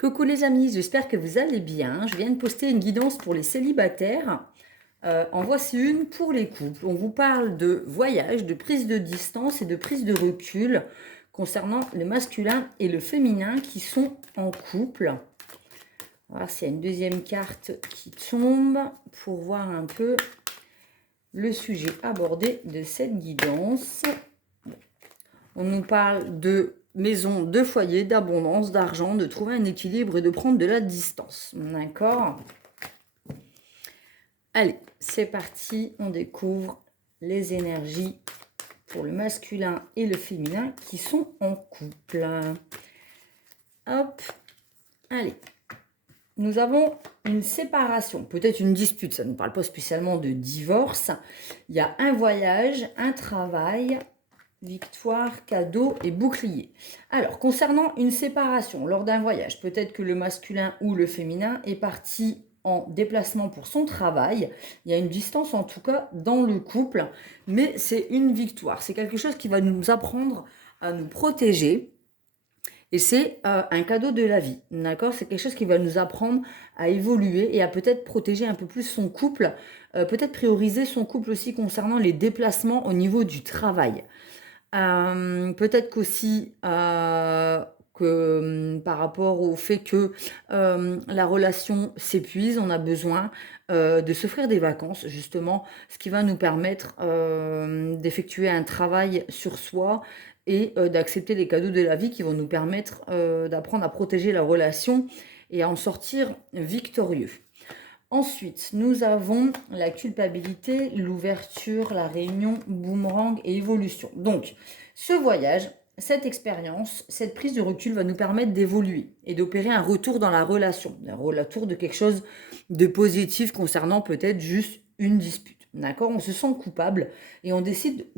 Coucou les amis, j'espère que vous allez bien. Je viens de poster une guidance pour les célibataires. En voici une pour les couples. On vous parle de voyage, de prise de distance et de prise de recul concernant le masculin et le féminin qui sont en couple. On va voir s'il y a une deuxième carte qui tombe pour voir un peu le sujet abordé de cette guidance. On nous parle de maison, de foyer, d'abondance, d'argent, de trouver un équilibre et de prendre de la distance. D'accord? Allez, c'est parti. On découvre les énergies pour le masculin et le féminin qui sont en couple. Hop. Allez. Nous avons une séparation, peut-être une dispute. Ça ne nous parle pas spécialement de divorce. Il y a un voyage, un travail, victoire, cadeau et bouclier. Alors, concernant une séparation lors d'un voyage, peut-être que le masculin ou le féminin est parti en déplacement pour son travail. Il y a une distance en tout cas dans le couple, mais c'est une victoire. C'est quelque chose qui va nous apprendre à nous protéger. Et c'est un cadeau de la vie, d'accord? C'est quelque chose qui va nous apprendre à évoluer et à peut-être protéger un peu plus son couple, peut-être prioriser son couple aussi concernant les déplacements au niveau du travail. Peut-être qu'aussi par rapport au fait que la relation s'épuise, on a besoin de s'offrir des vacances, justement, ce qui va nous permettre d'effectuer un travail sur soi et d'accepter les cadeaux de la vie qui vont nous permettre d'apprendre à protéger la relation et à en sortir victorieux. Ensuite, nous avons la culpabilité, l'ouverture, la réunion, boomerang et évolution. Donc, ce voyage, cette expérience, cette prise de recul va nous permettre d'évoluer et d'opérer un retour dans la relation, un retour de quelque chose de positif concernant peut-être juste une dispute. D'accord? On se sent coupable et on décide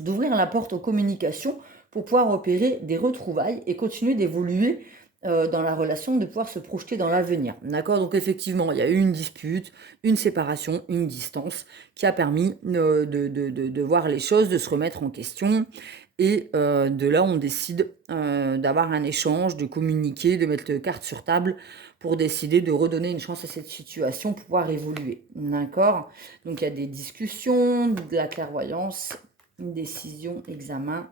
d'ouvrir la porte aux communications pour pouvoir opérer des retrouvailles et continuer d'évoluer dans la relation, de pouvoir se projeter dans l'avenir. D'accord? Donc effectivement, il y a eu une dispute, une séparation, une distance qui a permis de voir les choses, de se remettre en question. Et de là, on décide d'avoir un échange, de communiquer, de mettre carte sur table pour décider de redonner une chance à cette situation pour pouvoir évoluer. D'accord? Donc il y a des discussions, de la clairvoyance, une décision, examen,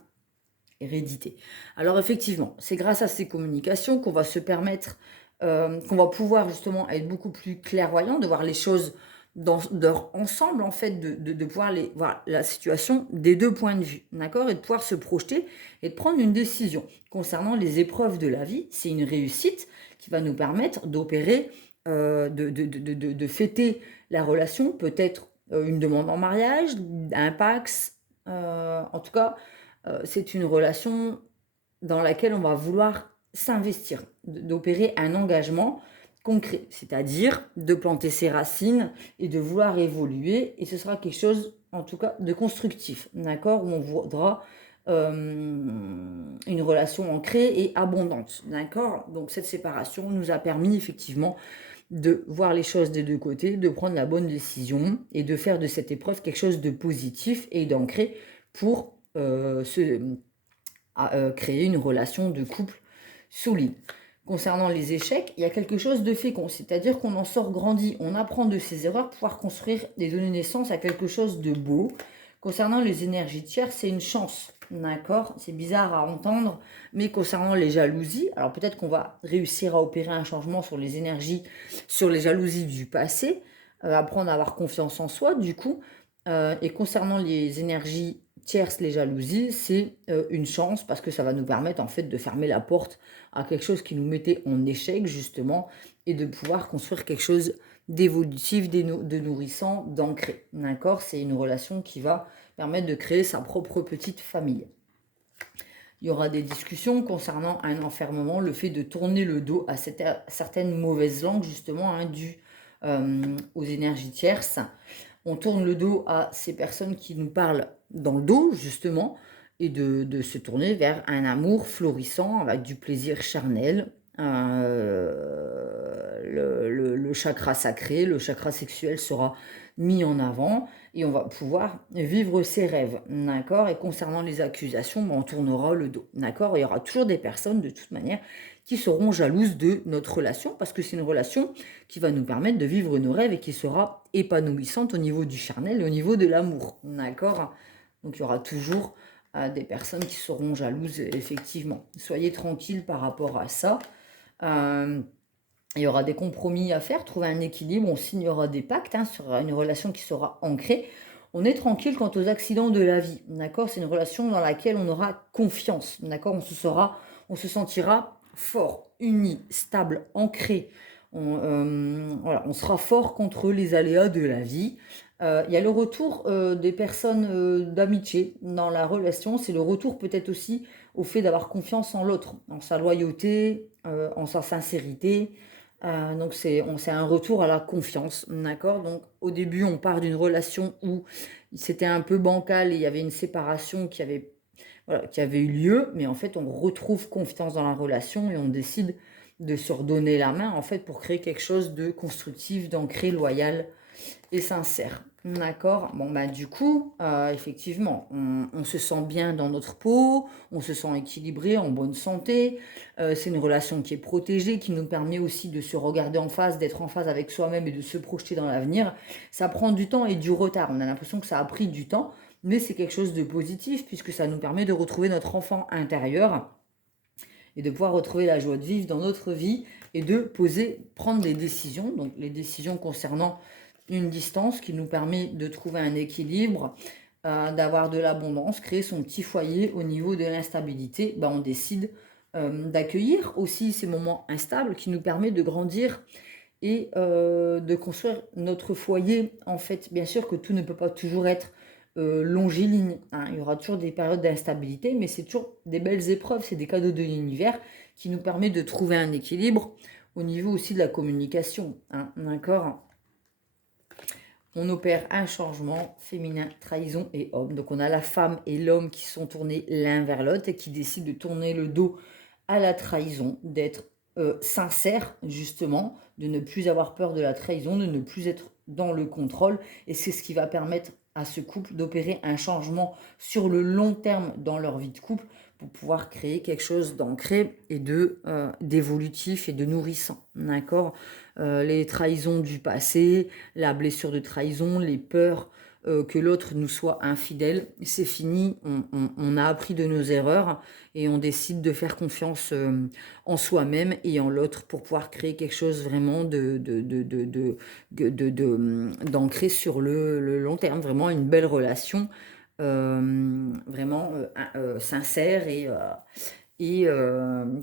hérédité. Alors effectivement, c'est grâce à ces communications qu'on va se permettre, qu'on va pouvoir justement être beaucoup plus clairvoyant, de voir les choses ensemble, en fait, de pouvoir voir la situation des deux points de vue, d'accord? Et de pouvoir se projeter et de prendre une décision. Concernant les épreuves de la vie, c'est une réussite qui va nous permettre d'opérer, de fêter la relation, peut-être une demande en mariage, un pax, en tout cas, c'est une relation dans laquelle on va vouloir s'investir, d'opérer un engagement concret, c'est-à-dire de planter ses racines et de vouloir évoluer. Et ce sera quelque chose, en tout cas, de constructif, d'accord, où on voudra une relation ancrée et abondante, d'accord. Donc cette séparation nous a permis effectivement de voir les choses des deux côtés, de prendre la bonne décision et de faire de cette épreuve quelque chose de positif et d'ancré pour créer une relation de couple solide. Concernant les échecs, il y a quelque chose de fécond, c'est-à-dire qu'on en sort grandi, on apprend de ses erreurs pour pouvoir construire et donner naissance à quelque chose de beau. Concernant les énergies tiers, c'est une chance, d'accord? C'est bizarre à entendre, mais concernant les jalousies, alors peut-être qu'on va réussir à opérer un changement sur les énergies, sur les jalousies du passé, apprendre à avoir confiance en soi, du coup. Et concernant les énergies tierces, les jalousies, c'est une chance parce que ça va nous permettre en fait de fermer la porte à quelque chose qui nous mettait en échec justement et de pouvoir construire quelque chose d'évolutif, de nourrissant, d'ancré. D'accord? C'est une relation qui va permettre de créer sa propre petite famille. Il y aura des discussions concernant un enfermement, le fait de tourner le dos à certaines mauvaises langues justement dues aux énergies tierces. On tourne le dos à ces personnes qui nous parlent dans le dos, justement, et de se tourner vers un amour florissant avec du plaisir charnel. le chakra sacré, le chakra sexuel sera mis en avant et on va pouvoir vivre ses rêves, d'accord? Et concernant les accusations, ben, on tournera le dos, d'accord? Il y aura toujours des personnes, de toute manière, qui seront jalouses de notre relation parce que c'est une relation qui va nous permettre de vivre nos rêves et qui sera épanouissante au niveau du charnel et au niveau de l'amour, d'accord? Donc il y aura toujours des personnes qui seront jalouses, effectivement. Soyez tranquilles par rapport à ça. Euh, il y aura des compromis à faire, trouver un équilibre, on signera des pactes, hein, sur une relation qui sera ancrée. On est tranquille quant aux accidents de la vie, d'accord? C'est une relation dans laquelle on aura confiance, d'accord? On se sentira fort, uni, stable, ancré. Voilà, on sera fort contre les aléas de la vie. Il y a le retour des personnes d'amitié dans la relation. C'est le retour peut-être aussi au fait d'avoir confiance en l'autre, en sa loyauté, en sa sincérité. Donc c'est un retour à la confiance, d'accord? Donc au début, on part d'une relation où c'était un peu bancal et il y avait une séparation voilà, qui avait eu lieu, mais en fait, on retrouve confiance dans la relation et on décide de se redonner la main, en fait, pour créer quelque chose de constructif, d'ancré, loyal et sincère. D'accord? Bon, bah, du coup, effectivement, on se sent bien dans notre peau, on se sent équilibré, en bonne santé. C'est une relation qui est protégée, qui nous permet aussi de se regarder en face, d'être en phase avec soi-même et de se projeter dans l'avenir. Ça prend du temps et du retard. On a l'impression que ça a pris du temps, mais c'est quelque chose de positif puisque ça nous permet de retrouver notre enfant intérieur et de pouvoir retrouver la joie de vivre dans notre vie et de prendre des décisions, donc les décisions concernant une distance qui nous permet de trouver un équilibre, d'avoir de l'abondance, créer son petit foyer au niveau de l'instabilité. Ben, on décide d'accueillir aussi ces moments instables qui nous permettent de grandir et de construire notre foyer. En fait, bien sûr que tout ne peut pas toujours être longiligne, hein. Il y aura toujours des périodes d'instabilité, mais c'est toujours des belles épreuves, c'est des cadeaux de l'univers qui nous permettent de trouver un équilibre au niveau aussi de la communication, hein, d'accord? On opère un changement féminin, trahison et homme. Donc on a la femme et l'homme qui sont tournés l'un vers l'autre et qui décident de tourner le dos à la trahison, d'être sincère justement, de ne plus avoir peur de la trahison, de ne plus être dans le contrôle. Et c'est ce qui va permettre à ce couple d'opérer un changement sur le long terme dans leur vie de couple pour pouvoir créer quelque chose d'ancré et d'évolutif et de nourrissant. D'accord? Les trahisons du passé, la blessure de trahison, les peurs que l'autre nous soit infidèle, c'est fini, on a appris de nos erreurs et on décide de faire confiance en soi-même et en l'autre pour pouvoir créer quelque chose vraiment d'ancré sur le long terme, vraiment une belle relation, vraiment sincère et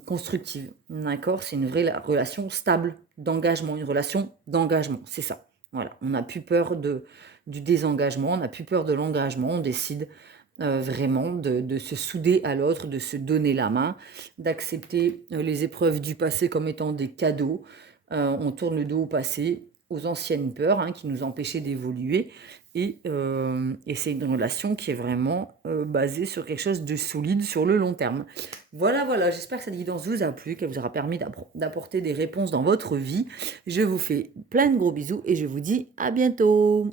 constructive. D'accord? C'est une vraie relation stable, d'engagement, une relation d'engagement, c'est ça. Voilà, on n'a plus peur du désengagement, on n'a plus peur de l'engagement, on décide vraiment de se souder à l'autre, de se donner la main, d'accepter les épreuves du passé comme étant des cadeaux. On tourne le dos au passé, aux anciennes peurs, hein, qui nous empêchaient d'évoluer. Et c'est une relation qui est vraiment basée sur quelque chose de solide sur le long terme. Voilà, voilà, j'espère que cette guidance vous a plu, qu'elle vous aura permis d'apporter des réponses dans votre vie. Je vous fais plein de gros bisous et je vous dis à bientôt.